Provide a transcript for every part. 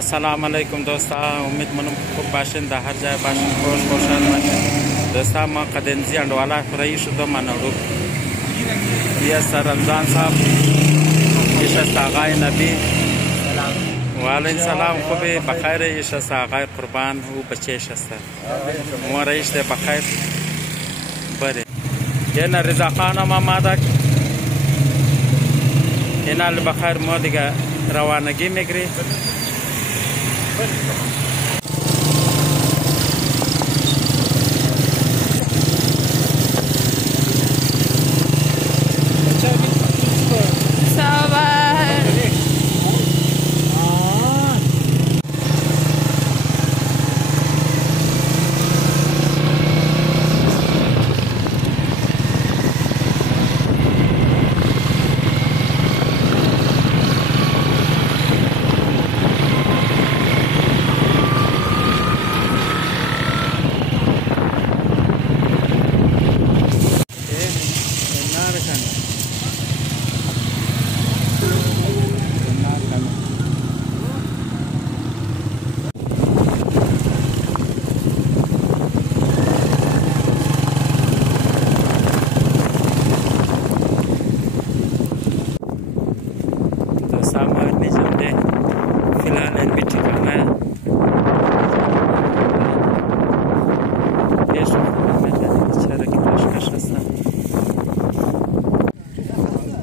السلام علیکم دوستا، امید منم خوب باشین، در هر جای باشین، خوشحال باشین. دوستا ما قدنزی اندوالا خورایی شده منورو یه است رمضان صاحب، ایش است آقای نبی و علیه السلام. خوبی بخیر؟ ایش است آقای قربان و بچهش است ما رئیس ده بخیر بره. یه نه رضا خانم آمده اینا بخیر ما دیگه روانگی میگری.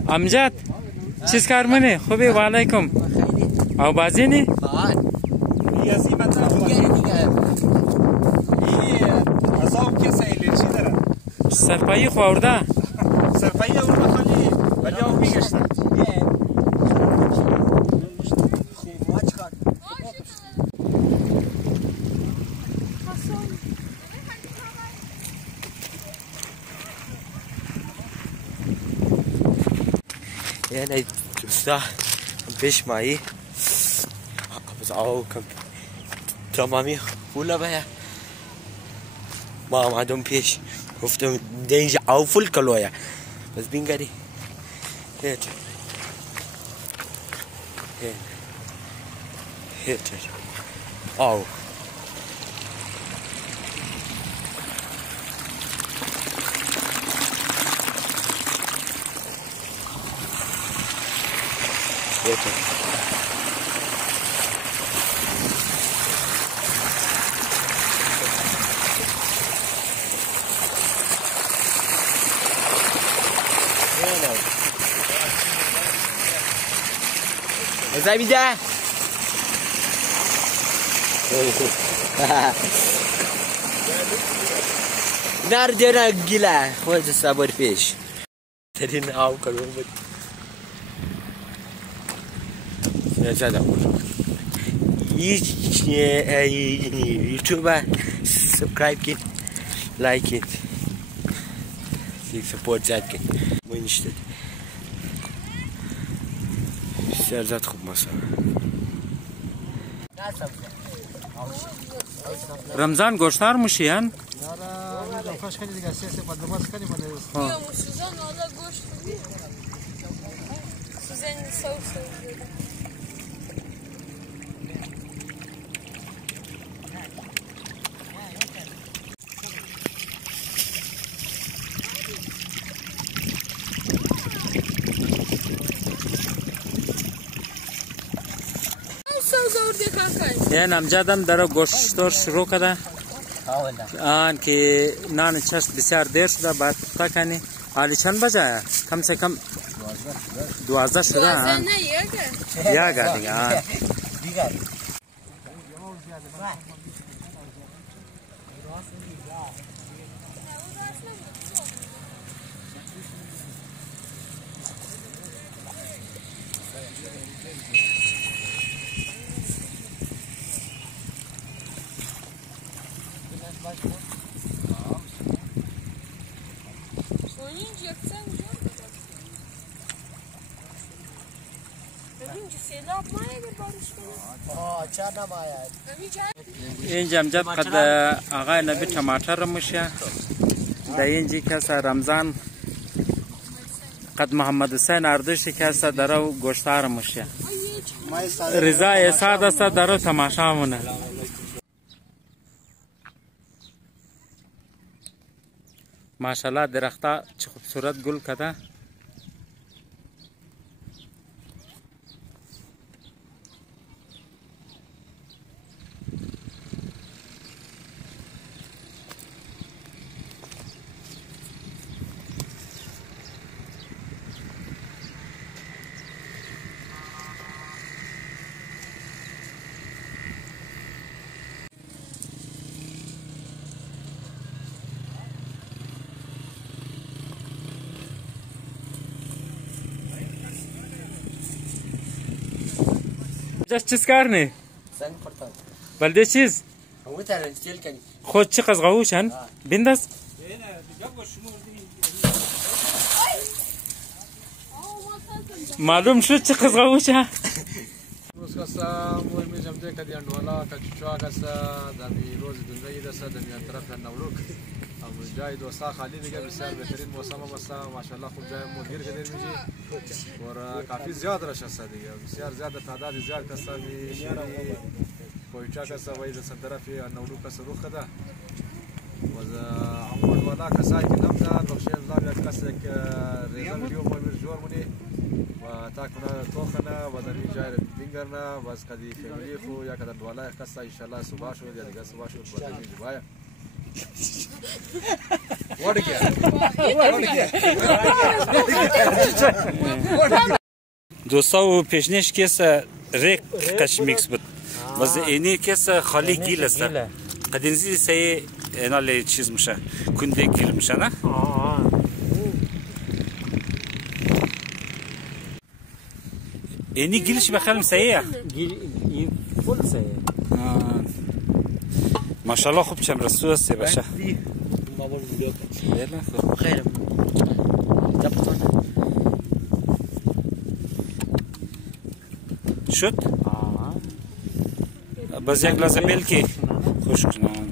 امجد چیز کار منی؟ خوبی؟ و علیکم. او بازی نی؟ ریاضی مثلا عذاب که سیلرچی داره. سرپایی خورده؟ سرپایی اون خالی ولی او میگشته. يعني تستاهل بيش معي بس او كم تمامي ولا بها ما عندهم بيش وفتهم دينج او فل كلويا بس بينغري هيك هيك او زي ده نردنا قلا خذ الصبر فيش ترين او كلهم يا زلمه يوتيوب سبسكرايب كي لايك كي سبورت زاد كي وين اشتد سرزاد خوب مثلا رمضان گوشتار میشین؟ یه امجدم در گوشتار شروع کرده آن که نان چشم بسیار دیر شده باید تکنی. حالی چند بجه؟ کم سے کم 12 شده آن یکه دیگه آن اینجا امجد قد آقای نبی ٹماٹر میشه در اینجی کسا رمضان قد محمد حسین اردوشی کسا در او گوشتار میشه رضا ایسا دست درو تماشا مونه ماشاءالله درختا چه خوبصورت گل کده چیز کار زنگ پرتاب بلده چیز همون تر استیل کنی خود چی قزغوشن بندست معلوم شد چی قزغوشه روز کسا موی جمده کدی اندوالا کچچوا کسا دمی روز دنیایی دسته دمیان طرف نولوک جای دوستا خالی دیگه بسیار بهترین موسم مسا ماشاءالله خوب جای مدیر کدیر میشی اور کافی زیاد رش است دیگه بسیار زیاد تعداد زیاد کسا می کویچا کسا وای د طرف نولوک کسا روخ ده و عمود والا کسای که نمدا بخش الله کسا که ریزم ویدیو موی جور مونی و تا کنه توخنه و دمی جای دینگرنا و از کدی فامیلی خو یا کدن والا کسا ان شاء الله صبح شو یا دیگه صبح شو و دمی جوایا What again? دوستا و پیشنش کس ریک قش میکس بود وز اینی کس خالی گیل است قدینزی سی اینال چیز میشه کنده گیل میشه نه اینی گیلش بخیرم سیه گیل فول سیه ماشاءالله خوب چم رسو است باشه ما بول ویدیو کنیم خیرم شد باز یک گلاس ملکی خوش کنند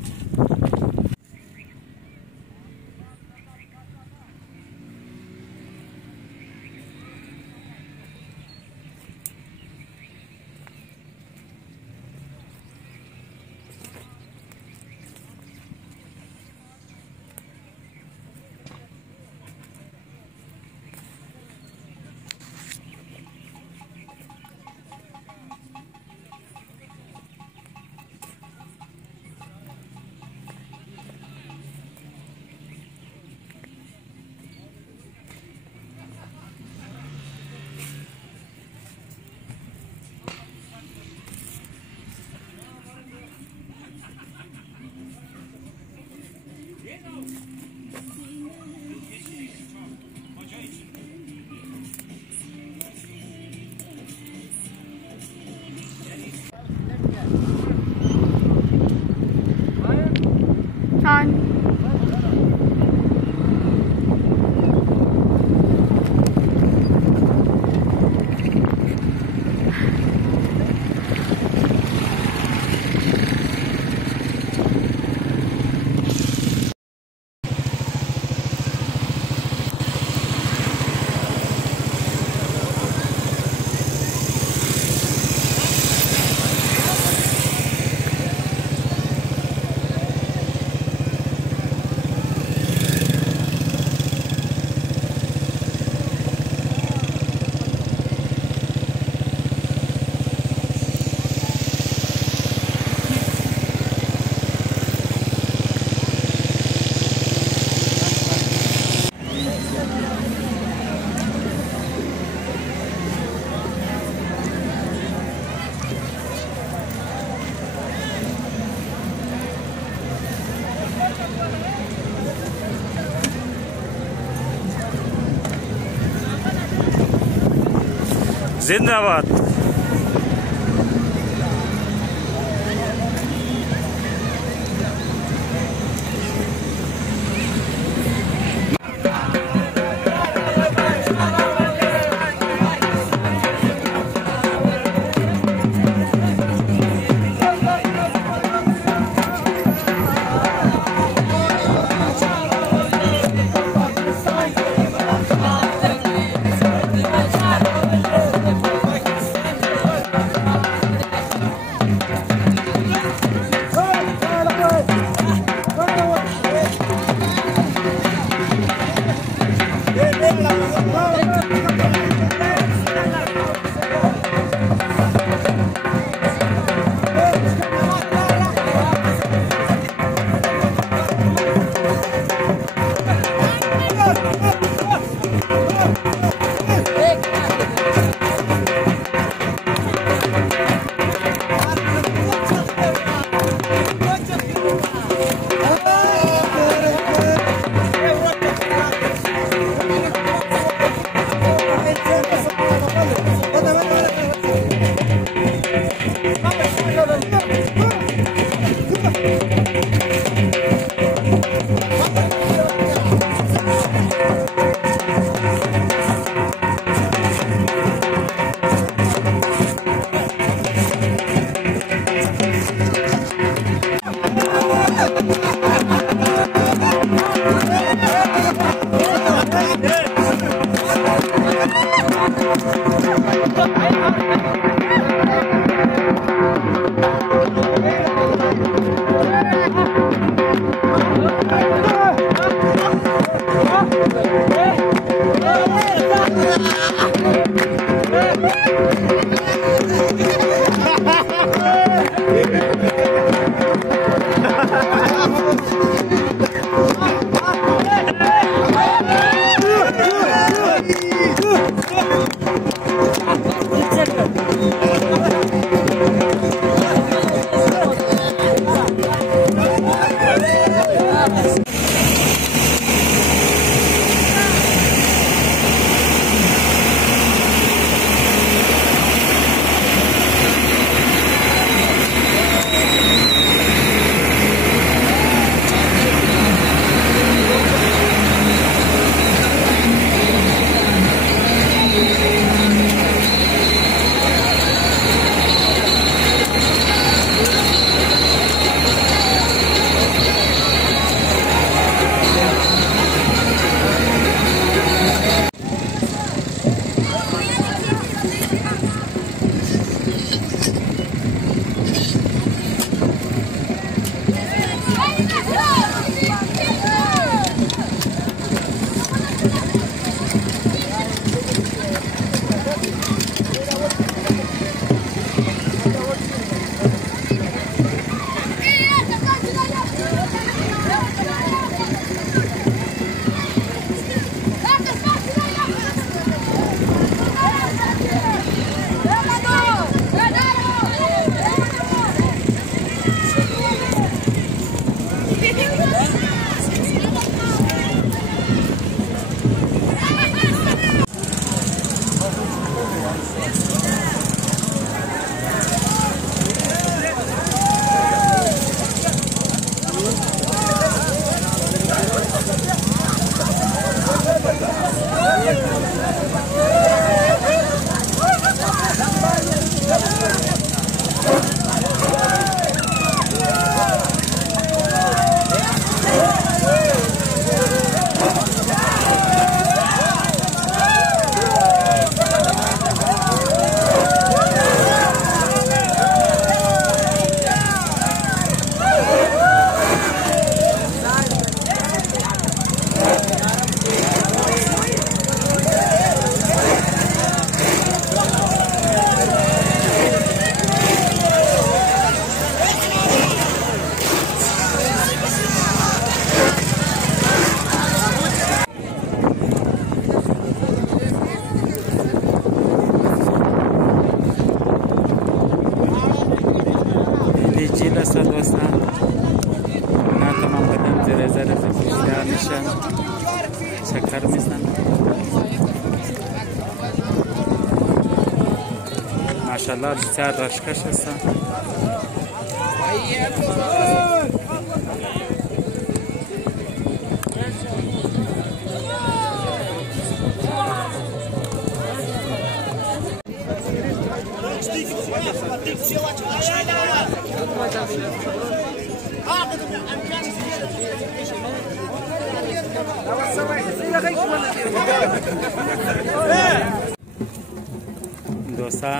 जिंदाबाद است دوستان. نه تمام بدن زیر زیر فشار میشن، شکر میزنن. ماشاءالله بسیار رشکش هستن. دوستا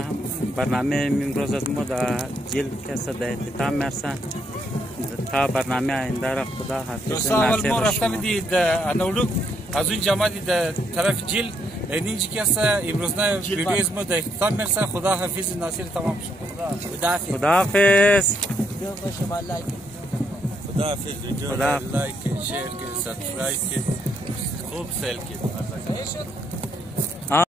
برنامه امروز از ما در جیل کسا در اختتام میرسن. تا برنامه آینده را خدا حافظ. دوستا اول ما رفتم دید انولوک از اون جماعتی در طرف جیل اینجا که است امروز نه ویدیوز ما در اختتام میرسه. خدا حافظ. ناصر تمام شما. خداحافظ. خدا حافظ. خدا لایک شیر که سابسکرایب که خوب سل که